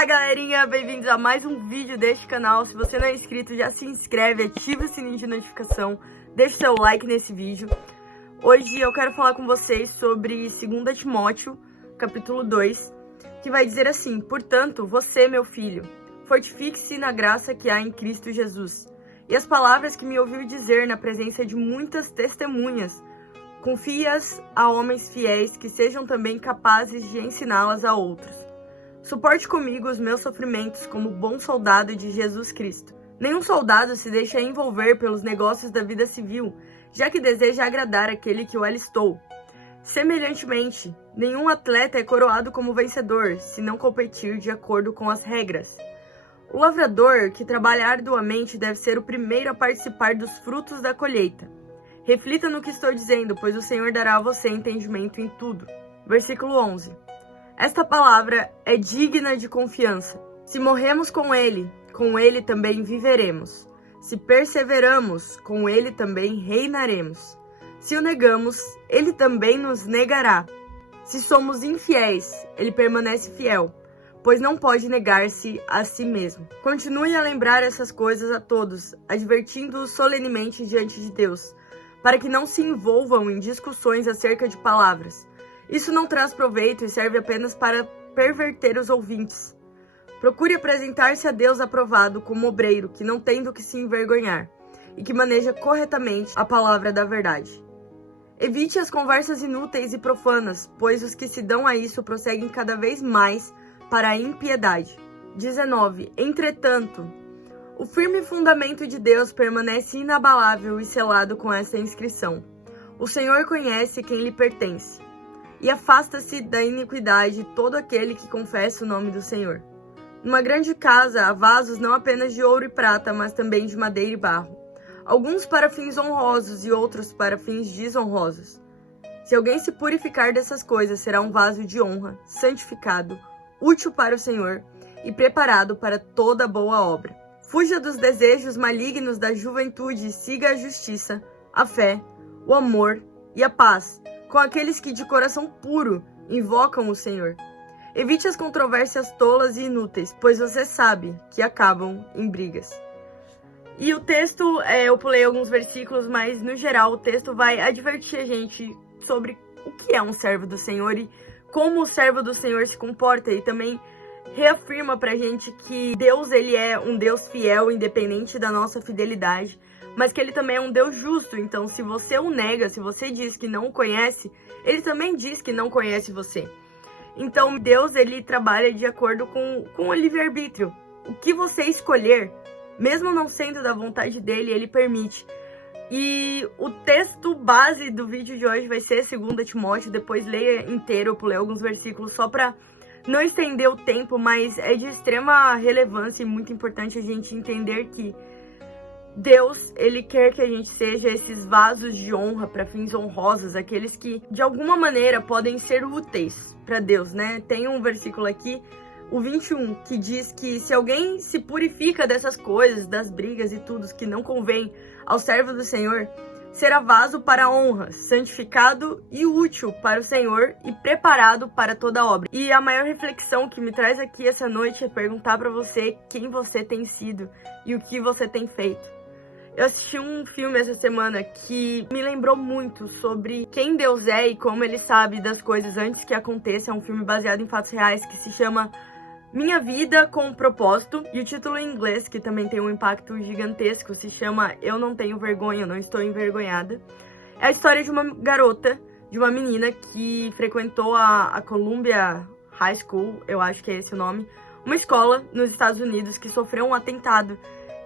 Fala galerinha, bem-vindos a mais um vídeo deste canal. Se você não é inscrito, já se inscreve, ativa o sininho de notificação, deixa o seu like nesse vídeo. Hoje eu quero falar com vocês sobre 2 Timóteo, capítulo 2, que vai dizer assim: portanto, você, meu filho, fortifique-se na graça que há em Cristo Jesus. E as palavras que me ouviu dizer na presença de muitas testemunhas, confie-as a homens fiéis que sejam também capazes de ensiná-las a outros. Suporte comigo os meus sofrimentos como bom soldado de Jesus Cristo. Nenhum soldado se deixa envolver pelos negócios da vida civil, já que deseja agradar aquele que o alistou. Semelhantemente, nenhum atleta é coroado como vencedor, se não competir de acordo com as regras. O lavrador que trabalha arduamente deve ser o primeiro a participar dos frutos da colheita. Reflita no que estou dizendo, pois o Senhor dará a você entendimento em tudo. Versículo 11. Esta palavra é digna de confiança. Se morremos com ele também viveremos. Se perseveramos, com ele também reinaremos. Se o negamos, ele também nos negará. Se somos infiéis, ele permanece fiel, pois não pode negar-se a si mesmo. Continue a lembrar essas coisas a todos, advertindo-os solenemente diante de Deus, para que não se envolvam em discussões acerca de palavras. Isso não traz proveito e serve apenas para perverter os ouvintes. Procure apresentar-se a Deus aprovado como obreiro, que não tem do que se envergonhar, e que maneja corretamente a palavra da verdade. Evite as conversas inúteis e profanas, pois os que se dão a isso prosseguem cada vez mais para a impiedade. 19. Entretanto, o firme fundamento de Deus permanece inabalável e selado com esta inscrição: o Senhor conhece quem lhe pertence. E afasta-se da iniquidade todo aquele que confessa o nome do Senhor. Numa grande casa há vasos não apenas de ouro e prata, mas também de madeira e barro, alguns para fins honrosos e outros para fins desonrosos. Se alguém se purificar dessas coisas, será um vaso de honra, santificado, útil para o Senhor e preparado para toda boa obra. Fuja dos desejos malignos da juventude e siga a justiça, a fé, o amor e a paz com aqueles que de coração puro invocam o Senhor. Evite as controvérsias tolas e inúteis, pois você sabe que acabam em brigas. E o texto, eu pulei alguns versículos, mas no geral o texto vai advertir a gente sobre o que é um servo do Senhor e como o servo do Senhor se comporta, e também reafirma pra gente que Deus, ele é um Deus fiel, independente da nossa fidelidade, mas que ele também é um Deus justo. Então, se você o nega, se você diz que não o conhece, ele também diz que não conhece você. Então, Deus, ele trabalha de acordo com o livre-arbítrio. O que você escolher, mesmo não sendo da vontade dele, ele permite. E o texto base do vídeo de hoje vai ser 2 Timóteo, depois leia inteiro, eu pulei alguns versículos só para não estender o tempo, mas é de extrema relevância e muito importante a gente entender que Deus, ele quer que a gente seja esses vasos de honra para fins honrosos, aqueles que de alguma maneira podem ser úteis para Deus, né? Tem um versículo aqui, o 21, que diz que se alguém se purifica dessas coisas, das brigas e tudo que não convém ao servo do Senhor, será vaso para honra, santificado e útil para o Senhor e preparado para toda obra. E a maior reflexão que me traz aqui essa noite é perguntar para você quem você tem sido e o que você tem feito. Eu assisti um filme essa semana que me lembrou muito sobre quem Deus é e como ele sabe das coisas antes que aconteçam. É um filme baseado em fatos reais que se chama Minha Vida com Propósito, e o título em inglês, que também tem um impacto gigantesco, se chama Eu Não Tenho Vergonha, Não Estou Envergonhada. É a história de uma garota, de uma menina que frequentou a Columbia High School, eu acho que é esse o nome, uma escola nos Estados Unidos que sofreu um atentado.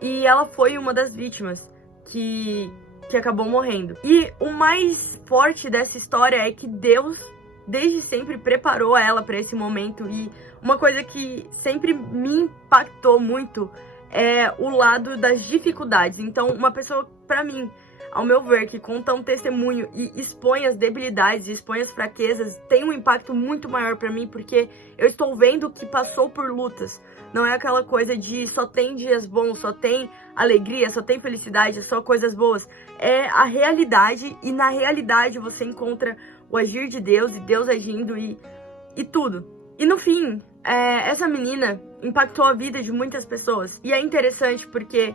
E ela foi uma das vítimas que acabou morrendo. E o mais forte dessa história é que Deus, desde sempre, preparou ela para esse momento. E uma coisa que sempre me impactou muito é o lado das dificuldades. Então, uma pessoa, para mim, ao meu ver, que conta um testemunho e expõe as debilidades, expõe as fraquezas, tem um impacto muito maior para mim, porque eu estou vendo que passou por lutas. Não é aquela coisa de só tem dias bons, só tem alegria, só tem felicidade, só coisas boas. É a realidade, e na realidade você encontra o agir de Deus e Deus agindo e tudo. E no fim, essa menina impactou a vida de muitas pessoas. E é interessante porque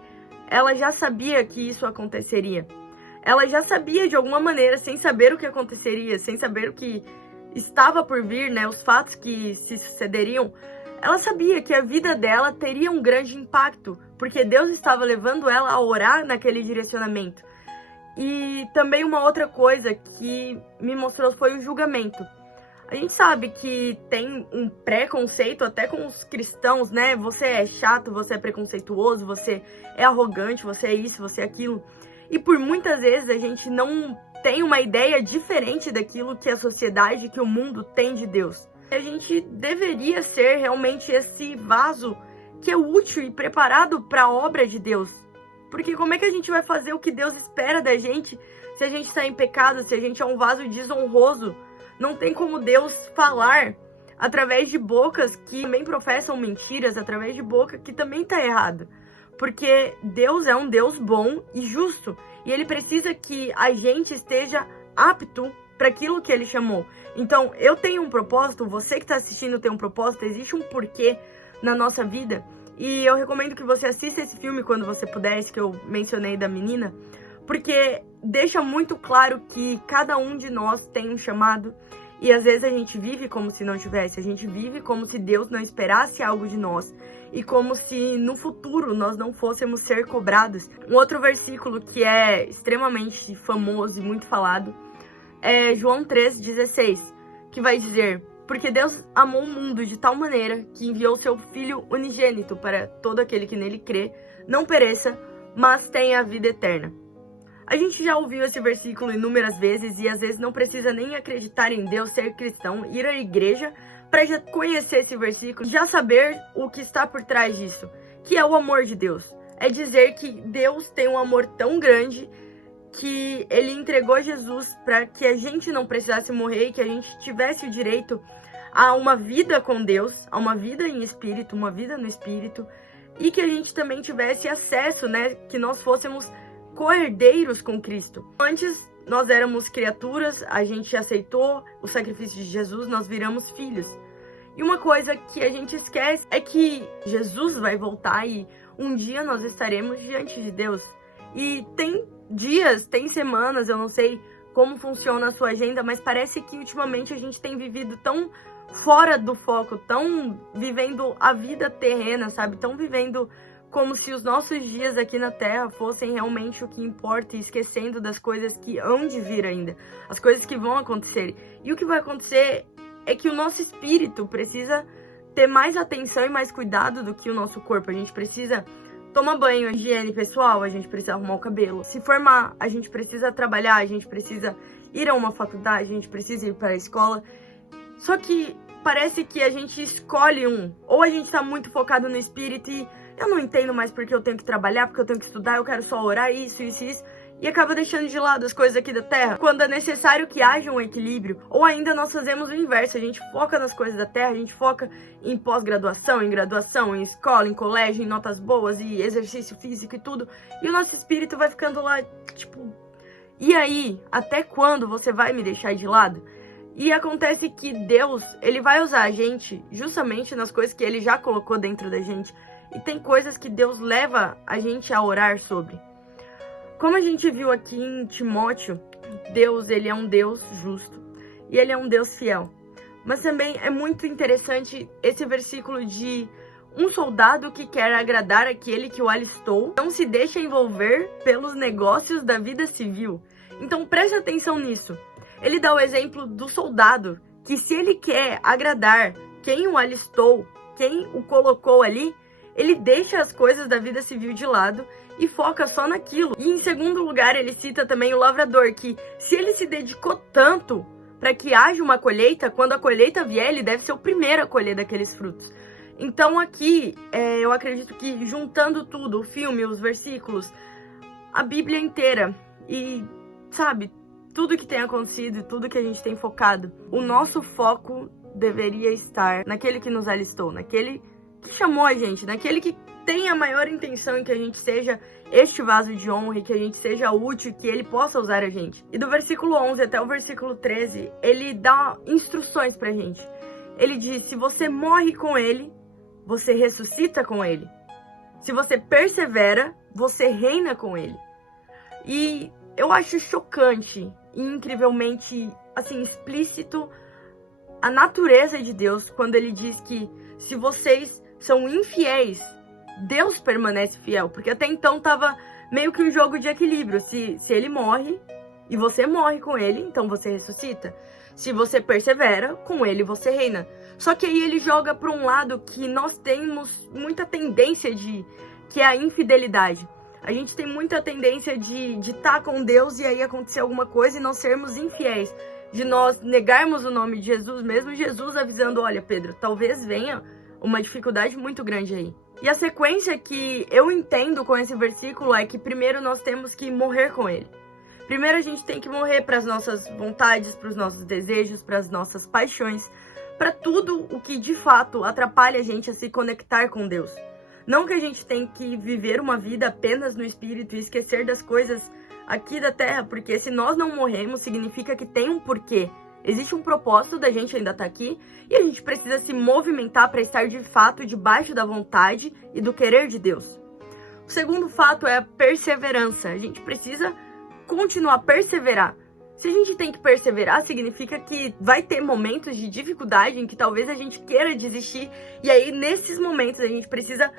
ela já sabia que isso aconteceria. Ela já sabia de alguma maneira, sem saber o que aconteceria, sem saber o que estava por vir, né, os fatos que se sucederiam. Ela sabia que a vida dela teria um grande impacto, porque Deus estava levando ela a orar naquele direcionamento. E também uma outra coisa que me mostrou foi o julgamento. A gente sabe que tem um preconceito até com os cristãos, né? Você é chato, você é preconceituoso, você é arrogante, você é isso, você é aquilo. E por muitas vezes a gente não tem uma ideia diferente daquilo que a sociedade, que o mundo tem de Deus. A gente deveria ser realmente esse vaso que é útil e preparado para a obra de Deus. Porque como é que a gente vai fazer o que Deus espera da gente se a gente está em pecado, se a gente é um vaso desonroso? Não tem como Deus falar através de bocas que também professam mentiras, através de boca que também está errado. Porque Deus é um Deus bom e justo. E Ele precisa que a gente esteja apto para aquilo que Ele chamou. Então, eu tenho um propósito, você que está assistindo tem um propósito, existe um porquê na nossa vida. E eu recomendo que você assista esse filme quando você puder, esse que eu mencionei da menina, porque deixa muito claro que cada um de nós tem um chamado. E às vezes a gente vive como se não tivesse, a gente vive como se Deus não esperasse algo de nós. E como se no futuro nós não fôssemos ser cobrados. Um outro versículo que é extremamente famoso e muito falado é João 3,16, que vai dizer: porque Deus amou o mundo de tal maneira que enviou seu Filho unigênito para todo aquele que nele crê, não pereça, mas tenha a vida eterna. A gente já ouviu esse versículo inúmeras vezes e às vezes não precisa nem acreditar em Deus, ser cristão, ir à igreja para já conhecer esse versículo, já saber o que está por trás disso, que é o amor de Deus. É dizer que Deus tem um amor tão grande que Ele entregou Jesus para que a gente não precisasse morrer e que a gente tivesse o direito a uma vida com Deus, a uma vida em espírito, uma vida no espírito, e que a gente também tivesse acesso, né, que nós fôssemos co-herdeiros com Cristo. Antes nós éramos criaturas, a gente aceitou o sacrifício de Jesus, nós viramos filhos. E uma coisa que a gente esquece é que Jesus vai voltar e um dia nós estaremos diante de Deus. E tem dias, tem semanas, eu não sei como funciona a sua agenda, mas parece que ultimamente a gente tem vivido tão fora do foco, tão vivendo a vida terrena, sabe? Tão vivendo como se os nossos dias aqui na Terra fossem realmente o que importa e esquecendo das coisas que hão de vir ainda, as coisas que vão acontecer. E o que vai acontecer é que o nosso espírito precisa ter mais atenção e mais cuidado do que o nosso corpo. A gente precisa tomar banho, higiene pessoal, a gente precisa arrumar o cabelo, se formar, a gente precisa trabalhar, a gente precisa ir a uma faculdade, a gente precisa ir para a escola. Só que parece que a gente escolhe um, ou a gente tá muito focado no espírito e eu não entendo mais porque eu tenho que trabalhar, porque eu tenho que estudar, eu quero só orar, isso, e acaba deixando de lado as coisas aqui da Terra, quando é necessário que haja um equilíbrio. Ou ainda nós fazemos o inverso, a gente foca nas coisas da Terra, a gente foca em pós-graduação, em graduação, em escola, em colégio, em notas boas e exercício físico e tudo, e o nosso espírito vai ficando lá, tipo, e aí, até quando você vai me deixar de lado? E acontece que Deus, Ele vai usar a gente justamente nas coisas que Ele já colocou dentro da gente. E tem coisas que Deus leva a gente a orar sobre. Como a gente viu aqui em Timóteo, Deus, Ele é um Deus justo. E Ele é um Deus fiel. Mas também é muito interessante esse versículo de um soldado que quer agradar aquele que o alistou, não se deixa envolver pelos negócios da vida civil. Então preste atenção nisso. Ele dá o exemplo do soldado, que se ele quer agradar quem o alistou, quem o colocou ali, ele deixa as coisas da vida civil de lado e foca só naquilo. E em segundo lugar, ele cita também o lavrador, que se ele se dedicou tanto para que haja uma colheita, quando a colheita vier, ele deve ser o primeiro a colher daqueles frutos. Então aqui, eu acredito que juntando tudo, o filme, os versículos, a Bíblia inteira e, sabe, tudo que tem acontecido e tudo que a gente tem focado, o nosso foco deveria estar naquele que nos alistou, naquele que chamou a gente, naquele que tem a maior intenção em que a gente seja este vaso de honra e que a gente seja útil e que Ele possa usar a gente. E do versículo 11 até o versículo 13, ele dá instruções pra gente. Ele diz: se você morre com ele, você ressuscita com ele. Se você persevera, você reina com ele. E eu acho chocante e incrivelmente, assim, explícito a natureza de Deus quando ele diz que se vocês são infiéis, Deus permanece fiel. Porque até então tava meio que um jogo de equilíbrio. Se ele morre e você morre com ele, então você ressuscita. Se você persevera, com ele você reina. Só que aí ele joga para um lado que nós temos muita tendência que é a infidelidade. A gente tem muita tendência de estar com Deus e aí acontecer alguma coisa e nós sermos infiéis. De nós negarmos o nome de Jesus, mesmo Jesus avisando: olha, Pedro, talvez venha uma dificuldade muito grande aí. E a sequência que eu entendo com esse versículo é que primeiro nós temos que morrer com ele. Primeiro a gente tem que morrer para as nossas vontades, para os nossos desejos, para as nossas paixões, para tudo o que de fato atrapalha a gente a se conectar com Deus. Não que a gente tem que viver uma vida apenas no Espírito e esquecer das coisas aqui da Terra, porque se nós não morremos, significa que tem um porquê. Existe um propósito da gente ainda estar aqui e a gente precisa se movimentar para estar de fato debaixo da vontade e do querer de Deus. O segundo fato é a perseverança. A gente precisa continuar a perseverar. Se a gente tem que perseverar, significa que vai ter momentos de dificuldade em que talvez a gente queira desistir. E aí, nesses momentos, a gente precisa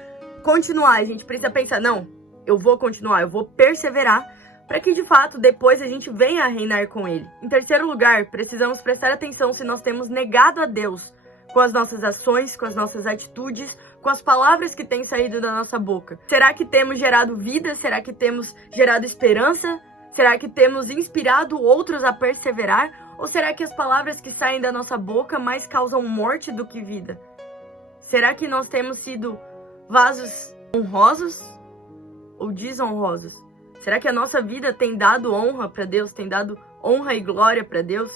continuar. A gente precisa pensar: não, eu vou continuar, eu vou perseverar, para que, de fato, depois a gente venha a reinar com ele. Em terceiro lugar, precisamos prestar atenção se nós temos negado a Deus com as nossas ações, com as nossas atitudes, com as palavras que têm saído da nossa boca. Será que temos gerado vida? Será que temos gerado esperança? Será que temos inspirado outros a perseverar? Ou será que as palavras que saem da nossa boca mais causam morte do que vida? Será que nós temos sido vasos honrosos ou desonrosos? Será que a nossa vida tem dado honra para Deus? Tem dado honra e glória para Deus?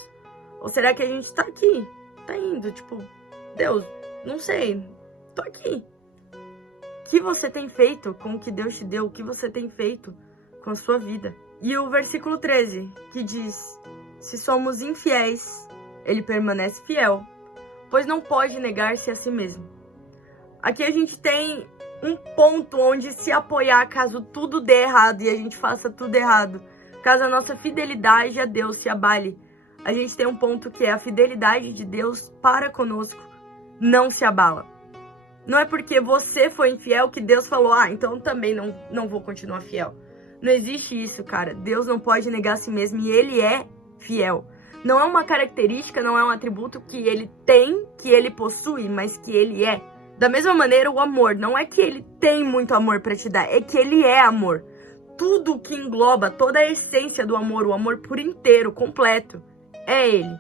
Ou será que a gente tá aqui, tá indo, tipo, Deus, não sei, tô aqui. O que você tem feito com o que Deus te deu? O que você tem feito com a sua vida? E o versículo 13, que diz: se somos infiéis, ele permanece fiel, pois não pode negar-se a si mesmo. Aqui a gente tem um ponto onde se apoiar caso tudo dê errado e a gente faça tudo errado. Caso a nossa fidelidade a Deus se abale, a gente tem um ponto que é a fidelidade de Deus para conosco não se abala. Não é porque você foi infiel que Deus falou: ah, então também não vou continuar fiel. Não existe isso, cara. Deus não pode negar a si mesmo e ele é fiel. Não é uma característica, não é um atributo que ele tem, que ele possui, mas que ele é. Da mesma maneira, o amor, não é que ele tem muito amor para te dar, é que ele é amor. Tudo que engloba, toda a essência do amor, o amor por inteiro, completo, é ele.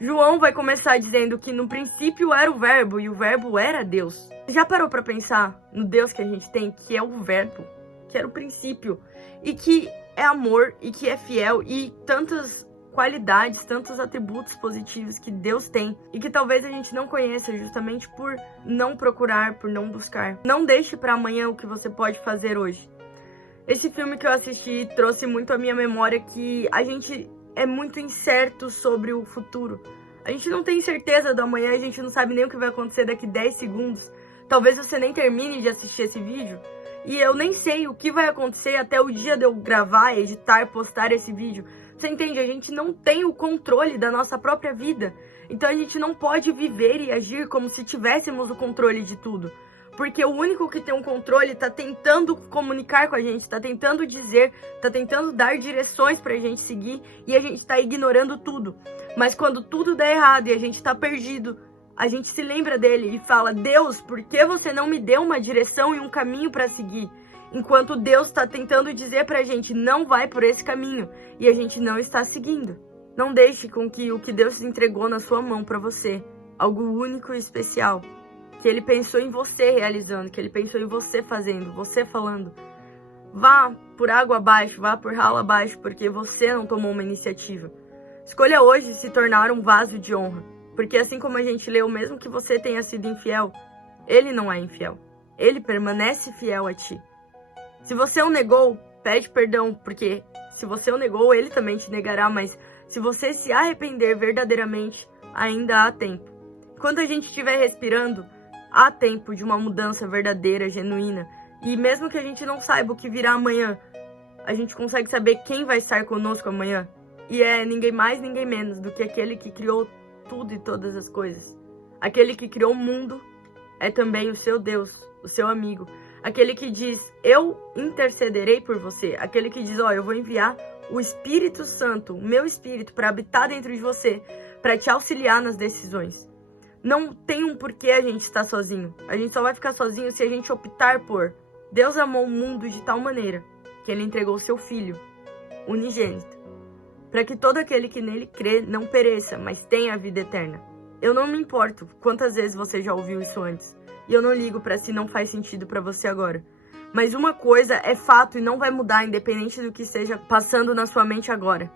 João vai começar dizendo que no princípio era o verbo e o verbo era Deus. Já parou para pensar no Deus que a gente tem, que é o verbo, que era o princípio, e que é amor, e que é fiel, e tantas qualidades, tantos atributos positivos que Deus tem e que talvez a gente não conheça justamente por não procurar, por não buscar. Não deixe para amanhã o que você pode fazer hoje. Esse filme que eu assisti trouxe muito à minha memória que a gente é muito incerto sobre o futuro. A gente não tem certeza do amanhã, a gente não sabe nem o que vai acontecer daqui 10 segundos. Talvez você nem termine de assistir esse vídeo e eu nem sei o que vai acontecer até o dia de eu gravar, editar, postar esse vídeo. Você entende? A gente não tem o controle da nossa própria vida. Então a gente não pode viver e agir como se tivéssemos o controle de tudo. Porque o único que tem um controle tá tentando comunicar com a gente, tá tentando dizer, tá tentando dar direções pra gente seguir e a gente tá ignorando tudo. Mas quando tudo dá errado e a gente tá perdido, a gente se lembra dele e fala: Deus, por que você não me deu uma direção e um caminho pra seguir? Enquanto Deus está tentando dizer pra gente: não vai por esse caminho, e a gente não está seguindo. Não deixe com que o que Deus entregou na sua mão pra você, algo único e especial, que Ele pensou em você realizando, que Ele pensou em você fazendo, você falando, vá por água abaixo, vá por ralo abaixo, porque você não tomou uma iniciativa. Escolha hoje se tornar um vaso de honra, porque assim como a gente leu, mesmo que você tenha sido infiel, Ele não é infiel. Ele permanece fiel a ti. Se você o negou, pede perdão, porque se você o negou, ele também te negará, mas se você se arrepender verdadeiramente, ainda há tempo. enquanto a gente estiver respirando, há tempo de uma mudança verdadeira, genuína. E mesmo que a gente não saiba o que virá amanhã, a gente consegue saber quem vai estar conosco amanhã. E é ninguém mais, ninguém menos do que aquele que criou tudo e todas as coisas. Aquele que criou o mundo é também o seu Deus, o seu amigo. Aquele que diz, eu intercederei por você. Aquele que diz, eu vou enviar o Espírito Santo, o meu Espírito, para habitar dentro de você, para te auxiliar nas decisões. Não tem um porquê a gente estar sozinho. A gente só vai ficar sozinho se a gente optar por. Deus amou o mundo de tal maneira que ele entregou o seu Filho, unigênito, para que todo aquele que nele crê não pereça, mas tenha a vida eterna. Eu não me importo quantas vezes você já ouviu isso antes. E eu não ligo para se não faz sentido para você agora. Mas uma coisa é fato e não vai mudar independente do que esteja passando na sua mente agora.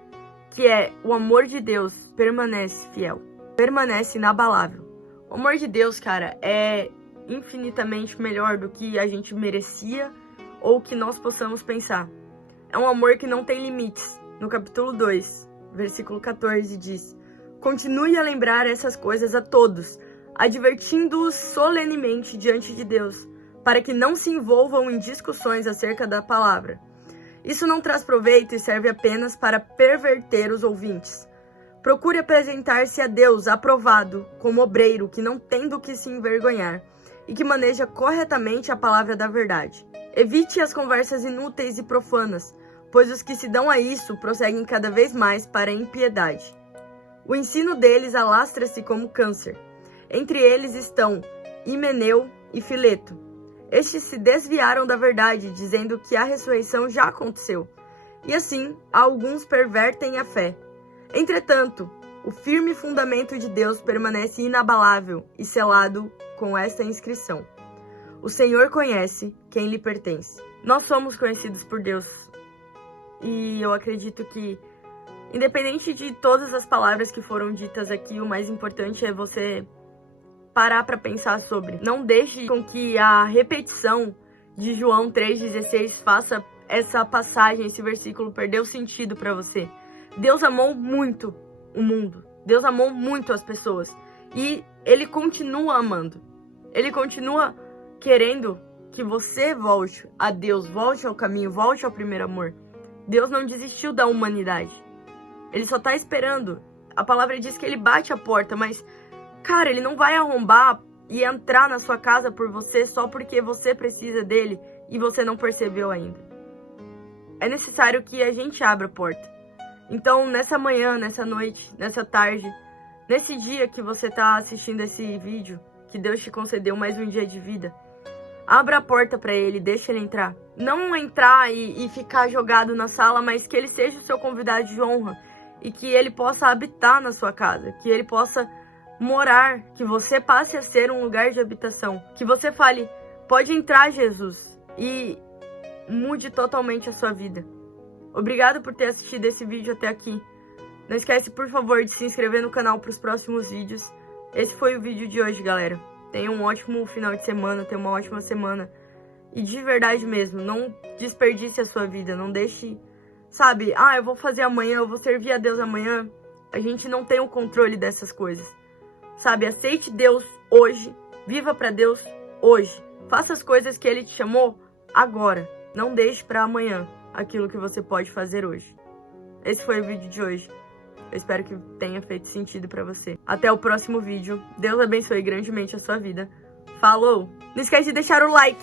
Que é, o amor de Deus permanece fiel. Permanece inabalável. O amor de Deus, cara, é infinitamente melhor do que a gente merecia ou que nós possamos pensar. É um amor que não tem limites. No capítulo 2, versículo 14 diz: continue a lembrar essas coisas a todos, advertindo-os solenemente diante de Deus, para que não se envolvam em discussões acerca da palavra. Isso não traz proveito e serve apenas para perverter os ouvintes. Procure apresentar-se a Deus aprovado, como obreiro que não tem do que se envergonhar e que maneja corretamente a palavra da verdade. Evite as conversas inúteis e profanas, pois os que se dão a isso prosseguem cada vez mais para a impiedade. O ensino deles alastra-se como câncer. Entre eles estão Himeneu e Fileto. Estes se desviaram da verdade, dizendo que a ressurreição já aconteceu. E assim, alguns pervertem a fé. Entretanto, o firme fundamento de Deus permanece inabalável e selado com esta inscrição: o Senhor conhece quem lhe pertence. Nós somos conhecidos por Deus. E eu acredito que, independente de todas as palavras que foram ditas aqui, o mais importante é você parar para pensar sobre. Não deixe com que a repetição de João 3,16 faça essa passagem, esse versículo perder o sentido para você. Deus amou muito o mundo. Deus amou muito as pessoas. E Ele continua amando. Ele continua querendo que você volte a Deus, volte ao caminho, volte ao primeiro amor. Deus não desistiu da humanidade. Ele só tá esperando. A palavra diz que Ele bate a porta, mas, cara, Ele não vai arrombar e entrar na sua casa por você só porque você precisa dele e você não percebeu ainda. É necessário que a gente abra a porta. Então, nessa manhã, nessa noite, nessa tarde, nesse dia que você tá assistindo esse vídeo, que Deus te concedeu mais um dia de vida, abra a porta para Ele, deixa Ele entrar. Não entrar e ficar jogado na sala, mas que Ele seja o seu convidado de honra e que Ele possa habitar na sua casa, que Ele possa morar, que você passe a ser um lugar de habitação, que você fale, pode entrar, Jesus, e mude totalmente a sua vida. Obrigado por ter assistido esse vídeo até aqui. Não esquece, por favor, de se inscrever no canal para os próximos vídeos. Esse foi o vídeo de hoje, galera. Tenha um ótimo final de semana, tenha uma ótima semana. E de verdade mesmo, não desperdice a sua vida, não deixe, sabe, eu vou fazer amanhã, eu vou servir a Deus amanhã. A gente não tem o controle dessas coisas. Sabe, aceite Deus hoje, viva para Deus hoje. Faça as coisas que Ele te chamou agora. Não deixe para amanhã aquilo que você pode fazer hoje. Esse foi o vídeo de hoje. Eu espero que tenha feito sentido para você. Até o próximo vídeo. Deus abençoe grandemente a sua vida. Falou! Não esquece de deixar o like.